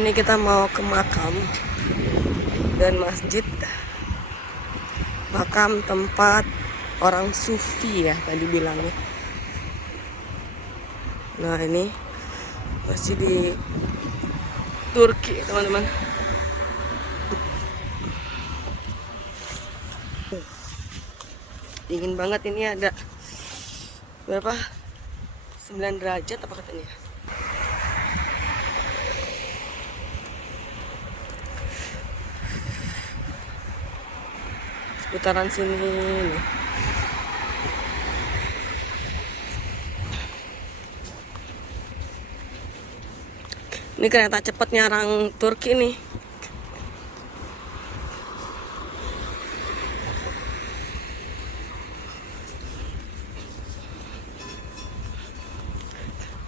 Ini kita mau ke makam dan masjid. Makam tempat orang sufi ya tadi bilangnya. Nah ini masih di Turki teman-teman. Dingin banget, ini ada berapa? 9 derajat apa katanya. Seputaran sini nih. Ini kereta cepatnya orang Turki nih.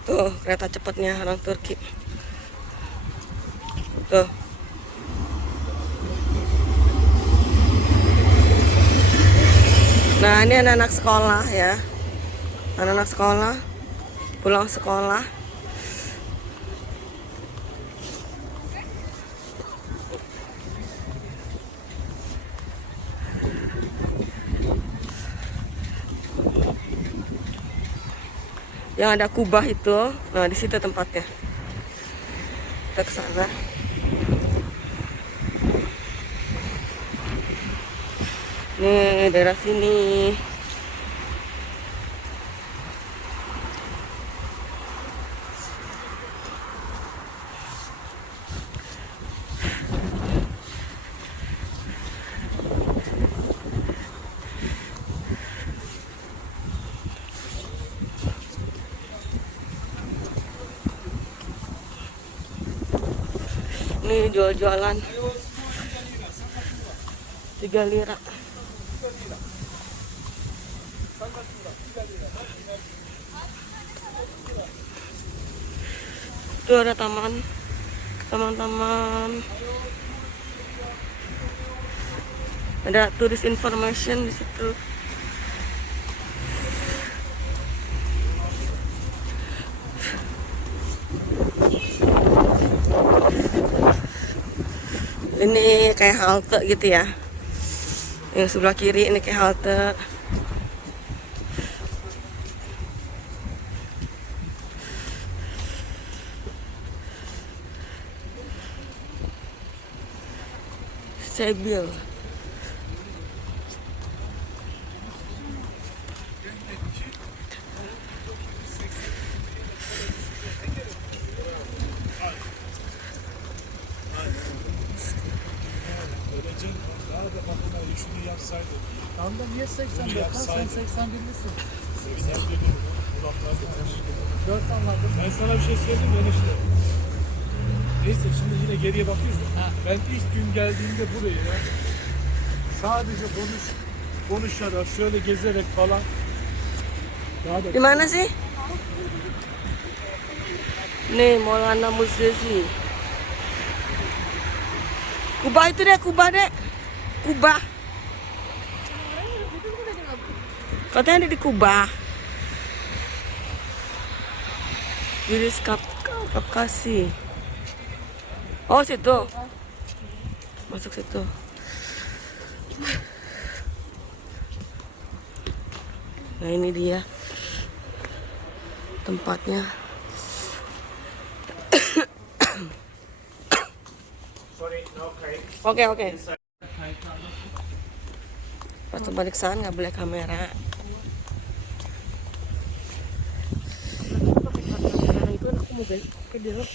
Tuh, kereta cepatnya orang Turki. Tuh. Nah, ini anak-anak sekolah ya. Anak-anak sekolah pulang sekolah. Yang ada kubah itu, nah di situ tempatnya. Kita ke sana. Nih daerah sini. Nih jual-jualan 3 lira. Tuh ada taman, taman-taman. Ada turis information di situ. Ini kayak halte gitu ya. Yang sebelah kiri ini kayak halte. Sebil. Şunu yapsaydı. Tam da niye 85 lan? Sen 81'lisin. 81'dim. 4 anladım. Ben sana bir şey söyleyeyim mi enişte? Neyse şimdi yine geriye bakıyoruz da. Ben ilk gün geldiğimde buraya sadece konuşarak şöyle gezerek falan daha da Di mana sih? Nih Maulana Muzazi. Kubah itu deh, Kubah deh. Kubah. Katanya ada di Kubah. Julius Kapkasi. Oh situ. Masuk situ. Nah ini dia tempatnya. Oke. Pas balik sana nggak boleh kamera. Itu aku mau balik ke dalam.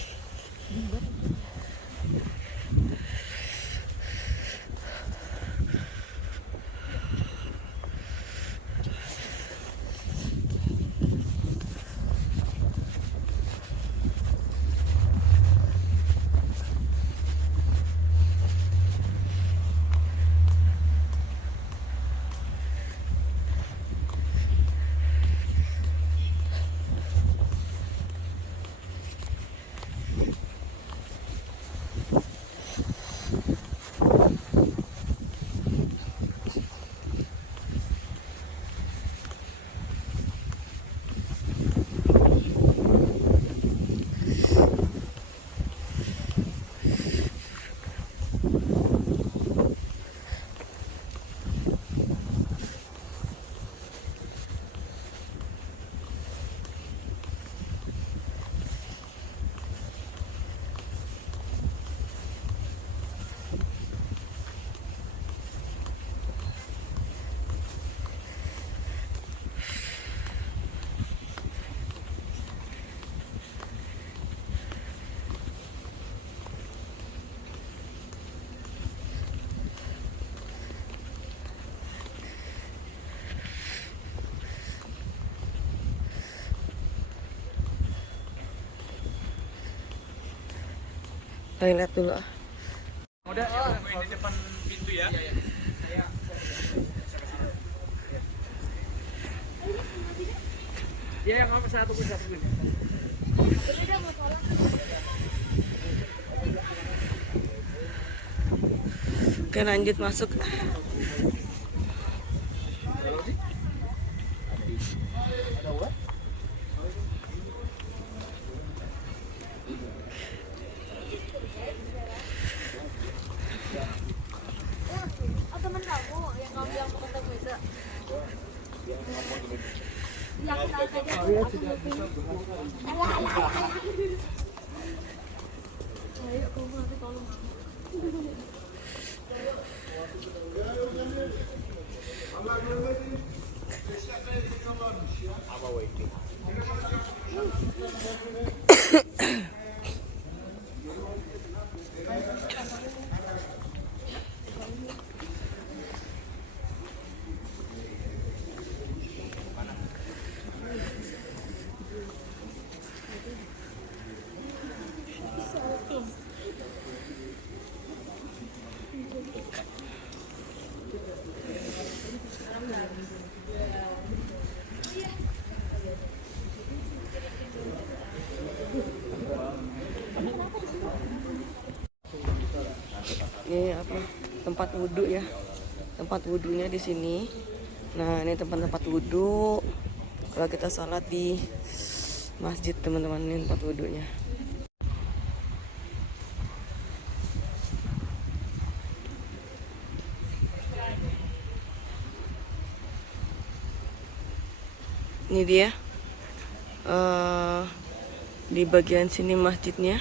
Kita lihat dulu ah. Udah, main di depan pintu ya. Iya, yang kamu satu pun. Oke, lanjut masuk. Oh, temen kamu yang kamu bilang mau ketemu itu. Ya, kenal saja. Aku ayo, kamu nanti tolong aku. Ini apa? Tempat wudhu ya. Tempat wudhunya di sini. Nah, ini tempat-tempat wudhu. Kalau kita sholat di masjid, teman-teman, ini tempat wudhunya. Ini dia. Di bagian sini masjidnya.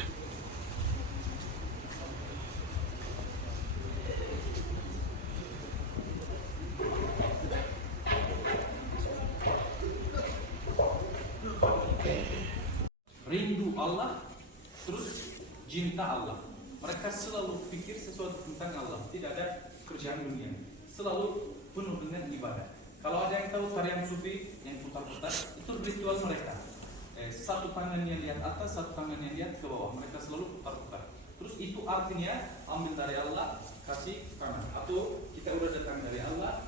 Rindu Allah, terus cinta Allah. Mereka selalu pikir sesuatu tentang Allah, tidak ada kerjaan dunia. Selalu penuh dengan ibadah. Kalau ada yang tahu tarian sufi yang putar-putar, itu ritual mereka. Satu tangannya lihat atas, satu tangannya lihat ke bawah. Mereka selalu putar-putar. Terus itu artinya ambil dari Allah, kasih ke kanan. Atau kita udah datang dari Allah,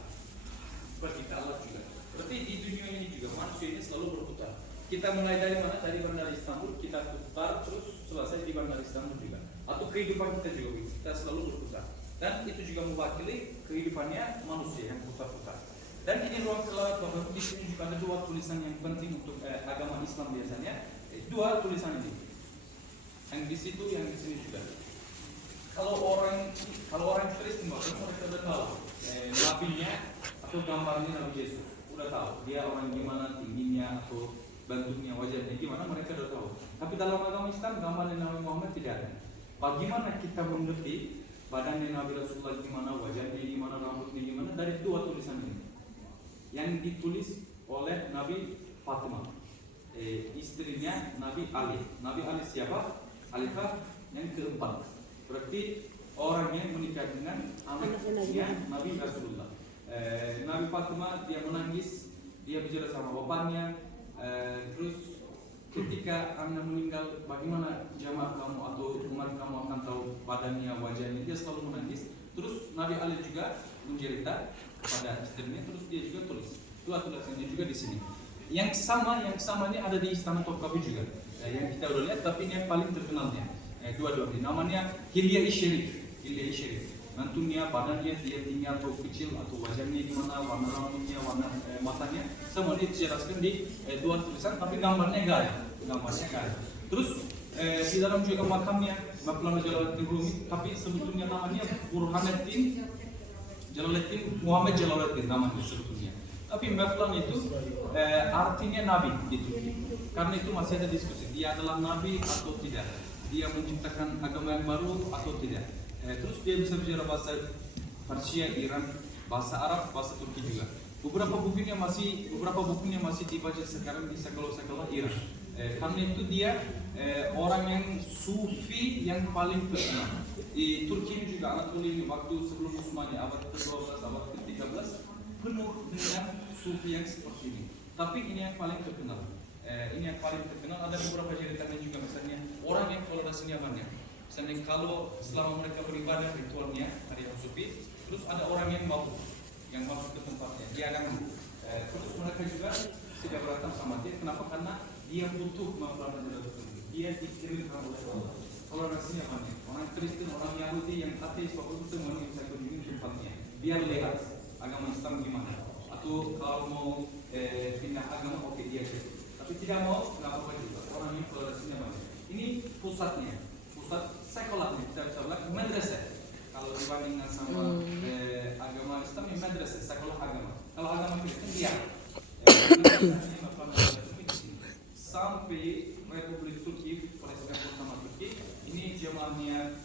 pergi ke Allah juga. Berarti di dunia ini juga manusia ini selalu berputar. Kita mulai dari mana? Dari Bandar Istanbul, kita putar terus selesai di Bandar Istanbul juga. Atau kehidupan kita juga, kita selalu berputar. Dan itu juga mewakili kehidupannya manusia yang putar-putar. Dan ini ruang selawat Bapak, di sini juga ada dua tulisan yang penting untuk agama Islam biasanya. Dua tulisan ini, yang di situ, yang di sini juga. Kalau orang Kristen Bapak, mereka udah tahu nabinya atau gambarnya Nabi Yesus, udah tahu dia orang gimana, tingginya atau bentuknya, wajahnya gimana, mereka udah tahu. Tapi dalam agama Islam gambarnya Nabi Muhammad tidak ada. Bagaimana kita mengerti badannya Nabi Rasulullah gimana, wajahnya gimana, rambutnya gimana, dari dua tulisan ini yang ditulis oleh Nabi Fatimah, istrinya Nabi Ali. Nabi Ali siapa? Alifah yang keempat. Berarti orang yang menikah dengan anaknya Nabi Rasulullah. Nabi Fatimah dia menangis, dia bicara sama bapaknya. Terus ketika anak meninggal, bagaimana jamaah kamu atau umat kamu akan tahu badannya, wajahnya? Dia selalu menangis. Terus Nabi Ali juga mencerita pada istrinya, terus dia juga tulis. Dua tulisannya juga di sini. Yang sama ini ada di Istana Topkapi juga. Yang kita udah lihat, tapi ini yang paling terkenalnya. Dua-dua ini namanya Hilya-i Syarif. Hilya-i Syarif. Nantunya, badannya, dia tinggi atau kecil, atau wajahnya gimana, warna rambutnya, warna matanya, semua dijelaskan di dua tulisan, tapi gambarnya gak ada. Terus di dalam juga makamnya Maqlama Jalaluddin Rumi, tapi sebetulnya namanya Burhanuddin Jalaluddin Muhammad Jalaluddin namanya sebetulnya. Tapi Maqlam itu artinya nabi gitu. Karena itu masih ada diskusi, dia adalah nabi atau tidak, dia menciptakan agama yang baru atau tidak. Terus dia bisa bicara bahasa Persia, Iran, bahasa Arab, bahasa Turki juga. Beberapa bukunya masih dibaca sekarang di sekolah-sekolah Iran. Karena itu dia orang yang sufi yang paling terkenal. Di Turki ini juga Anatolia ini waktu sebelum Utsmani abad ke-12, abad ke-13 penuh dengan sufi yang seperti ini. Tapi ini yang paling terkenal. Ada beberapa ceritanya juga, misalnya orang yang kalau rasanya nyamannya Misalnya kalau selama mereka beribadah ritualnya hari yang sufi, terus ada orang yang masuk ke tempatnya, dia akan terus mereka juga tidak berantem sama dia. Kenapa? Karena dia butuh melakukan dia dikirimkan oleh Allah. Toleransinya banyak. Orang Kristen, orang Yahudi yang ateis, waktu itu semuanya bisa kunjungi tempatnya. Biar lihat agama Islam gimana. Atau kalau mau pindah agama, oke dia gitu. Tapi tidak mau, nggak apa-apa juga. Orangnya toleransinya banyak. Ini pusatnya, pusat sekolahnya. Kita bisa bilang madrasah. Kalau dibandingkan sama agama Islam, ini madrasah, sekolah agama. Kalau agama Kristen dia sampai Republik Turki, Presiden pertama Turki, ini jemaahnya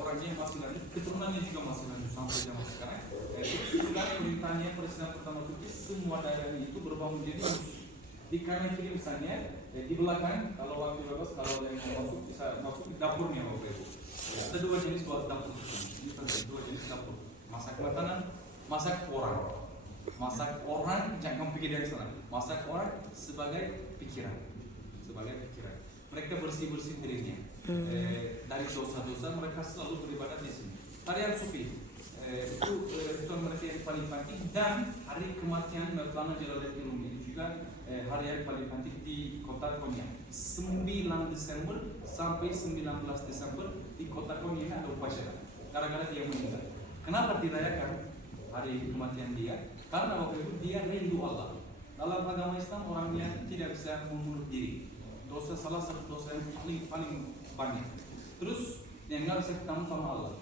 orangnya masih lanjut, keturunannya juga masih lanjut sampai zaman sekarang. Sudah perintahnya Presiden pertama Turki, semua daerah itu berubah menjadi di kanan kiri misalnya di belakang kalau waktu bebas kalau yang mau masuk bisa masuk di dapurnya waktu itu. Ada dua jenis buat dapur. Ini penting, dua jenis dapur. Masak makanan, masak orang. Masak orang jangan pikir dari sana. Masak orang sebagai pikiran. Mereka bersih dirinya dari dosa-dosa. Mereka selalu beribadah di sini. Tarian sufi itu ritual mereka yang paling penting, dan hari kematian Mevlana Jalaluddin Rumi itu juga hari yang paling penting di kota Konya. 9 Desember sampai 19 Desember di kota Konya ini ada upacara gara-gara dia meninggal. Kenapa dirayakan hari kematian dia? Karena waktu itu dia rindu Allah. Dalam agama Islam orangnya tidak bisa membunuh diri. Dosa salah satu dosa yang paling banyak. Terus dia nggak bisa ketemu sama Allah.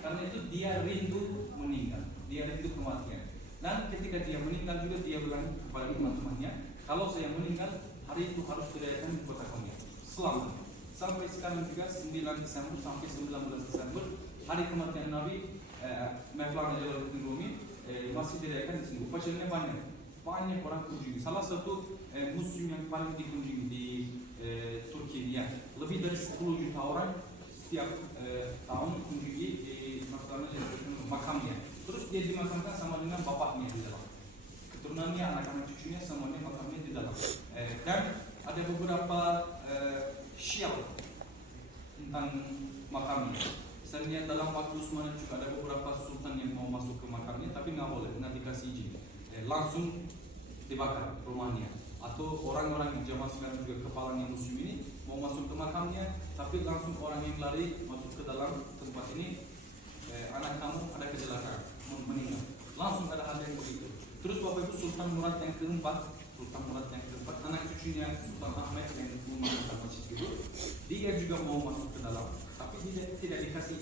Karena itu dia rindu meninggal, dia rindu kematian. Dan ketika dia meninggal juga dia bilang kepada teman-temannya, kalau saya meninggal hari itu harus dirayakan di kota Konya. Selamat. Sampai sekarang juga 9 Desember sampai 19 Desember hari kematian Nabi Mevlana Jalaluddin Rumi masih dirayakan di sini. Upacaranya banyak orang kunjungi. Salah satu museum yang paling dikunjungi di Turki ya, lebih dari 10 juta orang setiap tahun kunjungi di makamnya. Terus dia dimakamkan sama dengan bapaknya di dalam. Keturunannya, anak-anak cucunya semuanya makamnya di dalam. Dan ada beberapa syiar tentang makamnya. Misalnya dalam waktu Utsman juga ada beberapa sultan yang mau masuk ke makamnya, tapi nggak boleh, nggak dikasih izin. Langsung dibakar rumahnya. Atau orang-orang di zaman sekarang juga kepalanya musuh ini mau masuk ke makamnya, tapi langsung orang yang lari masuk ke dalam tempat ini, anak kamu ada kecelakaan, meninggal. Langsung ada hal yang begitu. Terus waktu itu Sultan Murad yang keempat, anak cucunya Sultan Ahmed yang membangun masjid itu, dia juga mau masuk ke dalam, tapi tidak dikasih.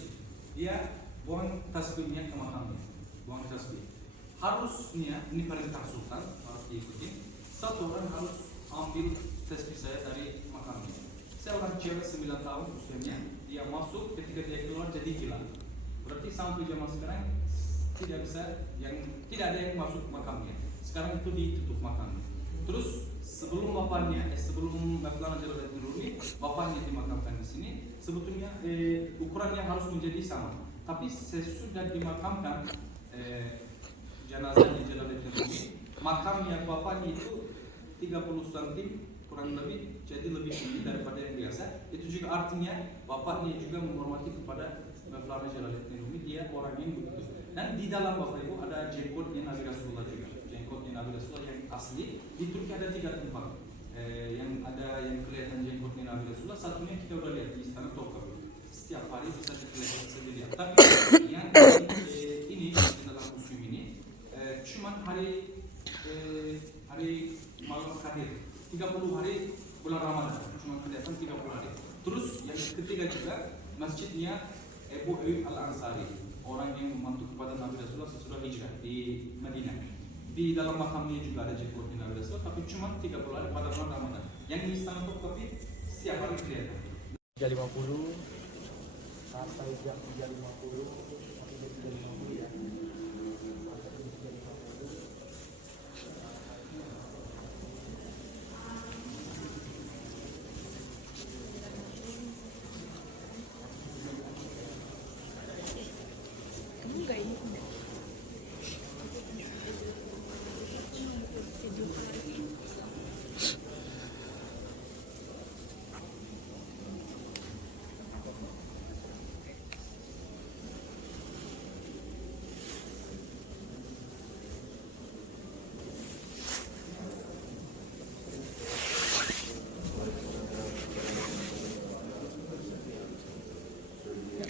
Dia buang tasbihnya ke makamnya, buang tasbih. Harusnya ini perintah Sultan, harus diikuti. Satu orang harus ambil tasbih saya dari makamnya. Seorang cewek 9 tahun usianya, dia masuk, ketika dia keluar jadi gila. Berarti sampai zaman sekarang tidak ada yang masuk makamnya. Sekarang itu ditutup makamnya. Terus sebelum Mevlana Jalaluddin Rumi, bapaknya dimakamkan di sini. Sebetulnya ukurannya harus menjadi sama. Tapi sesudah dimakamkan jenazahnya Jalaluddin Rumi, makamnya bapaknya itu 30 cm kurang lebih, jadi lebih tinggi daripada yang biasa. Itu juga artinya bapaknya juga menghormati kepada Mevlana Jalaluddin Rumi, dia orang yang begitu. Dan di dalam bapak ibu ada jenggotnya Nabi Rasulullah juga, jenggotnya Nabi Rasulullah yang asli. Di Turki ada 3 tempat yang ada yang kelihatan jenggotnya Nabi Rasulullah. Satunya kita udah lihat di Istana Topkapı. Setiap hari bisa dilihat. Tapi yang ini di dalam museum ini cuma hari malam Kadir, 30 hari bulan Ramadan, cuma kelihatan 30 hari. Terus yang ketiga juga masjidnya Ebu Ayyub Al-Ansari, orang yang membantu kepada Nabi Rasulullah sesudah hijrah di Madinah. Di dalam makamnya juga ada jenggotnya Nabi Rasulullah, tapi cuma 30 hari pada bulan Ramadan. Yang di Istana Topkapı setiap hari kelihatan. 3.50 sampai jam 3.50 sampai jam 3.50 ya.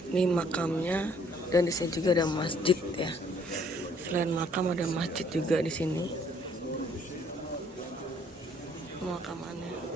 Ini makamnya, dan di sini juga ada masjid ya. Selain makam ada masjid juga di sini. Pemakamannya.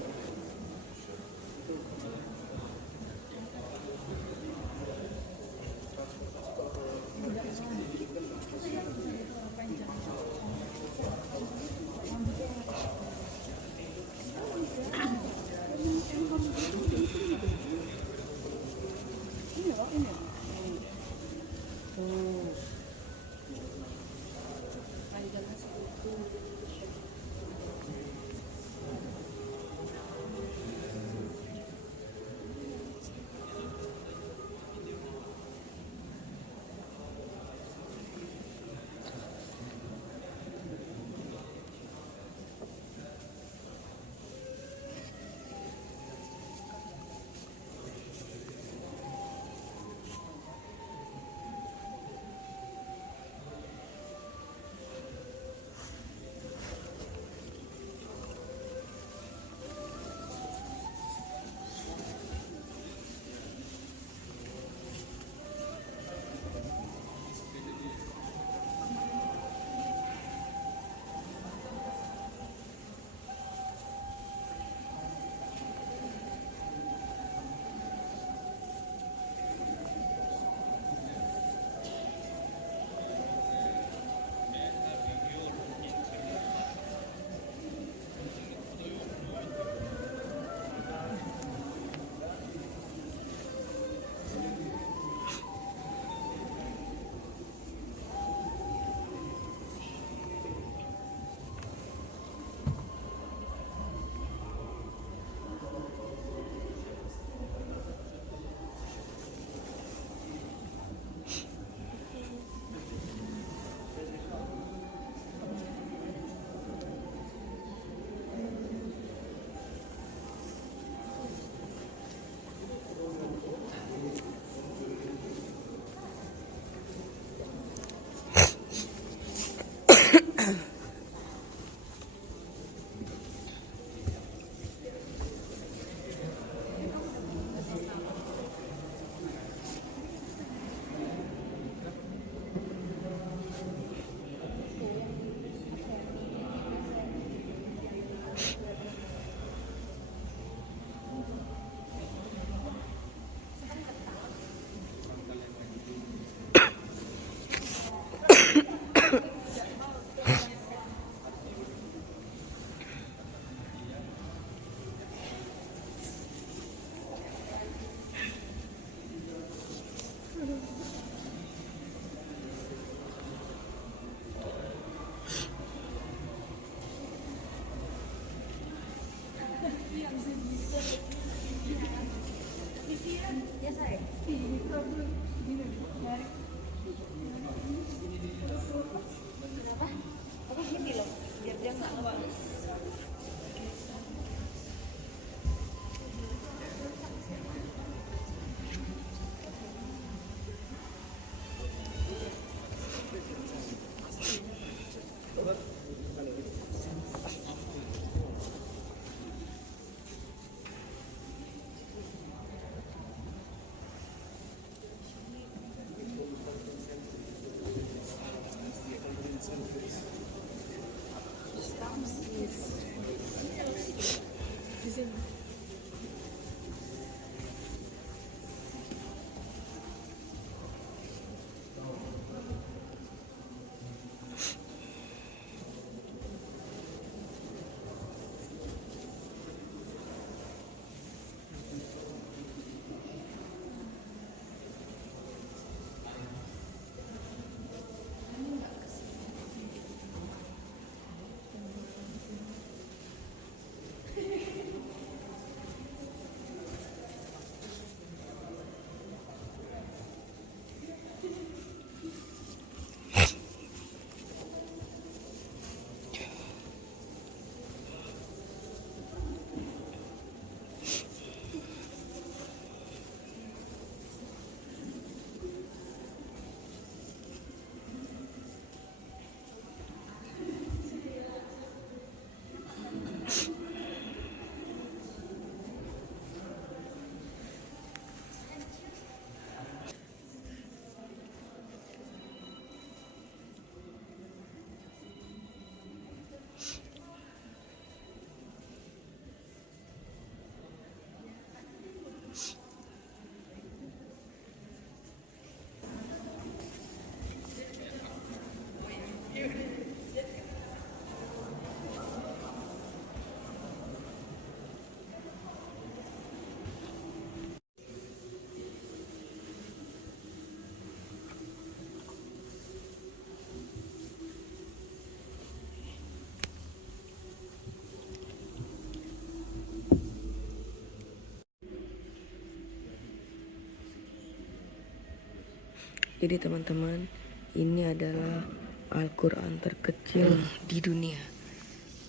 Jadi teman-teman, ini adalah Al-Quran terkecil di dunia.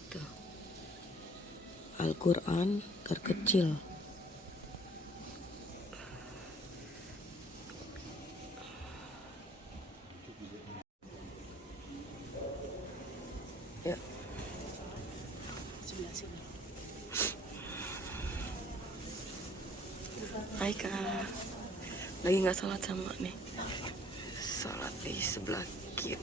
Tuh. Al-Quran terkecil. Ya. Hai Kak. Lagi nggak sholat sama nih. Sholat di sebelah kiri.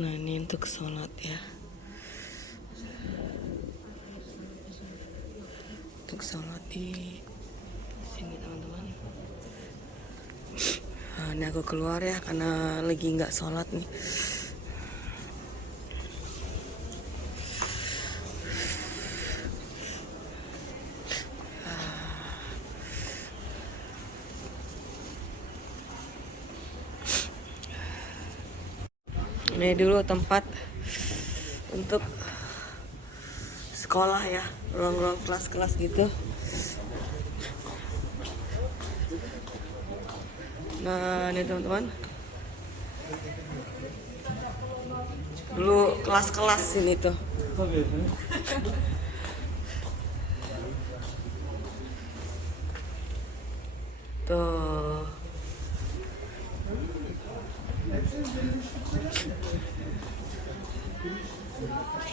Nah ini untuk sholat ya. Untuk sholat di sini teman-teman. Nah, ini aku keluar ya karena lagi nggak sholat nih. Ini dulu tempat untuk sekolah ya, ruang-ruang kelas-kelas gitu. Nah ini teman-teman, dulu kelas-kelas ini tuh. Tuh.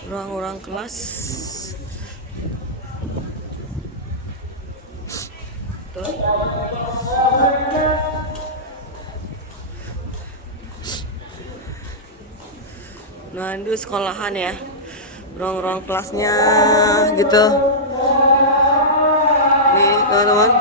Ruang-ruang kelas. Tuh. Nah, itu sekolahan ya. Ruang-ruang kelasnya gitu. Nih, teman-teman.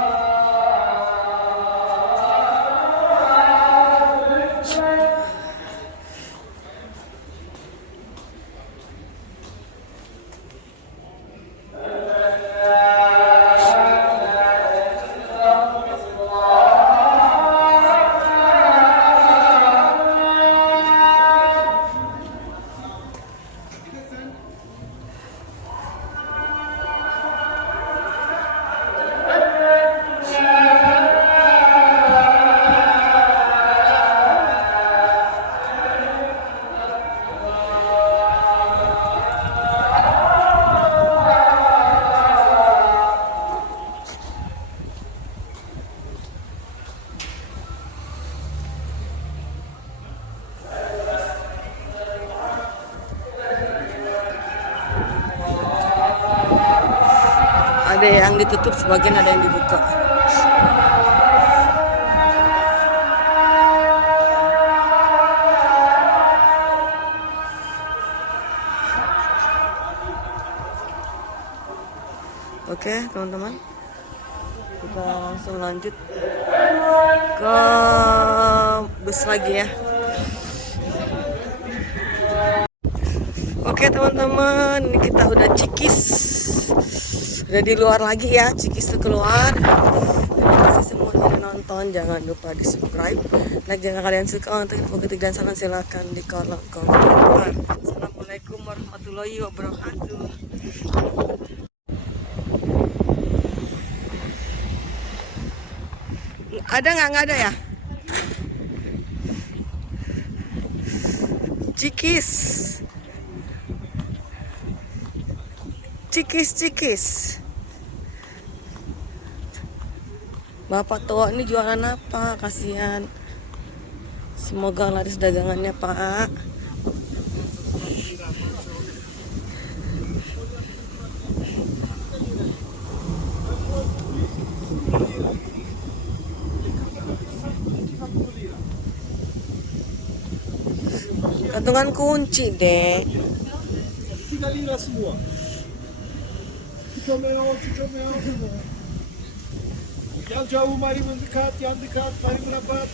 Ada yang ditutup, sebagian ada yang dibuka. Oke, teman-teman. Kita langsung lanjut ke bus lagi ya. Oke, teman-teman, ini kita udah Cikis. Udah di luar lagi ya, Cikis tuh keluar. Terima kasih semua yang udah nonton. Jangan lupa di subscribe, like jika kalian suka. Untuk info ketik dan saran silakan di kolom komentar. Assalamualaikum warahmatullahi wabarakatuh. Ada nggak ada ya? Cikis. Cikis. Bapak tua ini jualan apa? Kasihan. Semoga laris dagangannya, Pak. Gantungan kunci, Dek. 3 lira semua. Comeu. Yang jauh mari mendekat, yang dekat mari merapat.